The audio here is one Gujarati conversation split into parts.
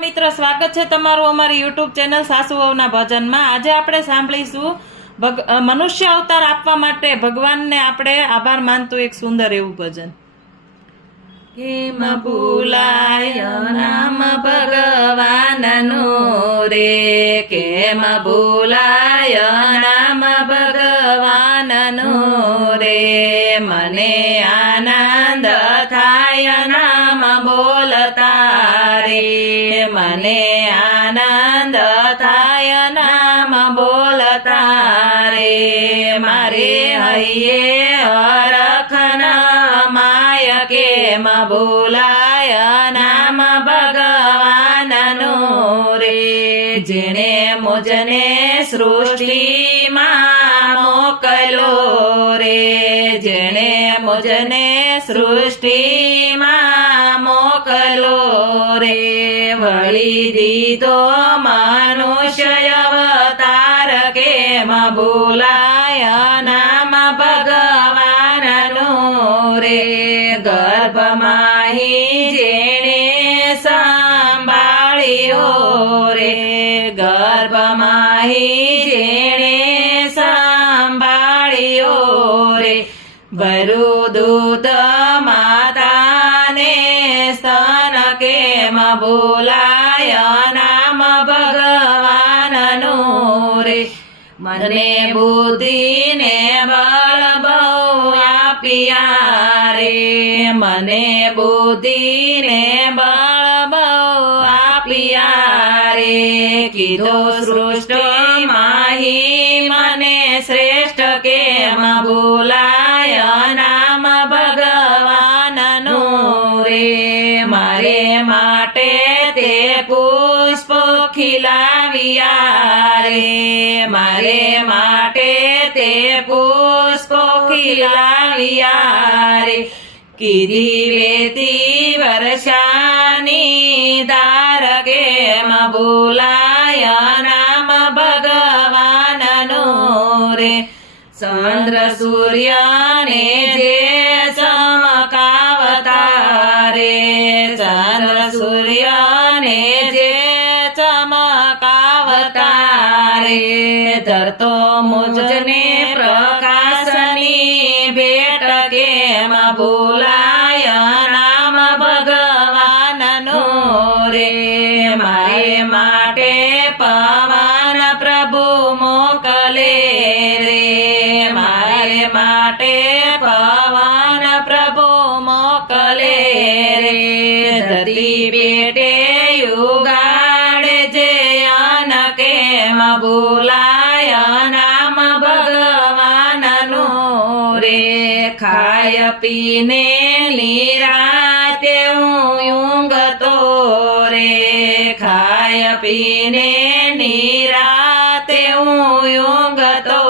મિત્રો, સ્વાગત છે તમારું અમારી યુટ્યુબ ચેનલ સાસુ વહુના ભજનમાં। આજે આપણે સાંભળીશું મનુષ્ય અવતાર આપવા માટે ભગવાનને આપણે આભાર માનતું એક સુંદર એવું ભજન। કેમ ભૂલાય નામ ભગવાનનું રે, કેમ ભૂલાય નામ ભગવાનનું રે, મને આનંદ થાય નામ બોલતા રે, મને આનંદ થાય નામ બોલતા રે, મારે હૈયે હરખના માય કેમ ભૂલાય નામ ભગવાનનું રે, જેણે મુજને સૃષ્ટિમાં મોકલો રે, જેણે મુજને સૃષ્ટિમાં મોકલો રે, વળી દીધો મનુષ્ય અવતાર કેમ ભૂલાય નામ ભગવાનનું રે, ગર્ભમાહી જેણે સંભાળ્યો રે, ગર્ભમાહી જેણે સંભાળ્યો રે, ભરું દૂધ માતાને સ્તન કેમ ભૂલાય નામ ભગવાનનું રે, મને બુદ્ધિને બળ બહુ આપ્યા રે, મને બુદ્ધિને બળ બહુ આપ્યા રે, કીધો સૃષ્ટિમાં મને શ્રેષ્ઠ કેમ ભૂલાય નામ ભગવાનનું રે, મારે માટે તે પુષ્પ ખીલાવ્યા રે, મારે માટે તે પુષ્પ ખીલાવ્યા રે, કીધી વેતી વર્ષાની ધાર કેમ ભૂલાય નામ ભગવાનનું રે, ચંદ્ર સૂર્યને જે ચમકાવતા રે, ચંદ્ર સૂર્યને જે ચમકાવતા રે, ધરતો મુજને પ્રકાશની ભેટ કેમ ભૂલાય નામ ભગવાનનું રે, મારે માટે પવન પ્રભુ મોકલે રે, મારે માટે પવન પ્રભુ મોકલે રે, ધરતી પેટે યુગાડે જે અન કેમ ભૂલાય નામ ભગવાનનું રે, ખાય પીને નિરાતે હું ઊંઘતો રે, ખાય પીને નિરાતે હું ઊંઘતો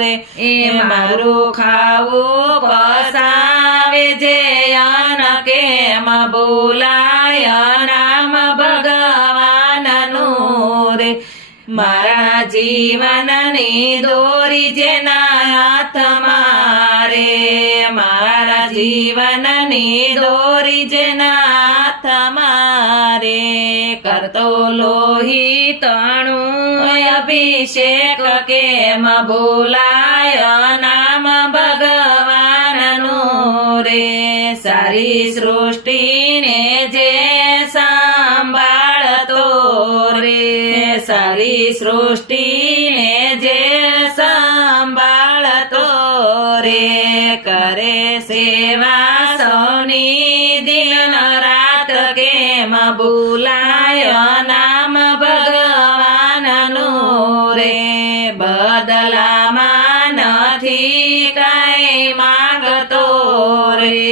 રે, એ મારું ખાવું પસાવે જે અન કેમ ભૂલાય નામ ભગવાનનું રે, મારા જીવનની દોરી જેના હાથમાં રે, મારા જીવનની દોરી જેના હાથમાં રે, કરતો લોહી તણું અભિષેક કેમ ભૂલાય નામ ભગવાનનું રે, સારી સૃષ્ટિને જે સંભાળતો રે, સારી સૃષ્ટિને જે સંભાળતો રે, કરે સેવા સૌની દિન રાત કેમ ભૂલાય નામ ભગવાનનું રે, બદલામાં નથી કઈ માંગતો રે,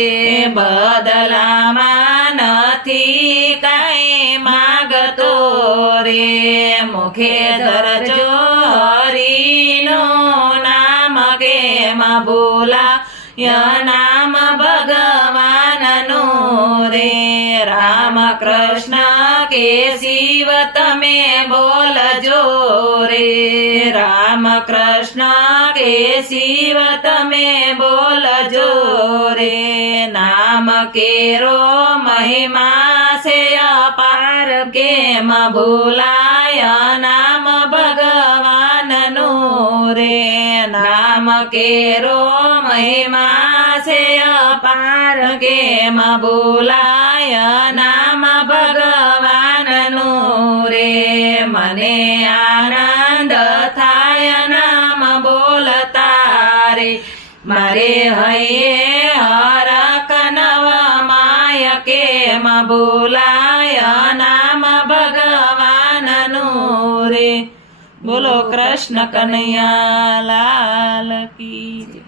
બદલામાં નથી કઈ માંગતો રે, મુખે ધરજો હરિનું નામ કેમ ભૂલાય નામ ભગવાનનું રે, રામ કૃષ્ણ કે શિવ તમે બોલજો રે રામ કૃષ્ણ કે શિવ તમે બોલજો રે નામ કેરો મહિમા છે અપાર કેમ ભૂલાય નામ ભગવાનનું રે નામ કેરો મહિમા છે અપાર કેમ ભૂલાય નામ ભગવાનનું રે મને આનંદ થાય નામ બોલતા રે મારે હૈયે હરક નવા માય કેમ બોલાય નામ ભગવાનનું રે બોલો કૃષ્ણ કનૈયા લાલ કી જય.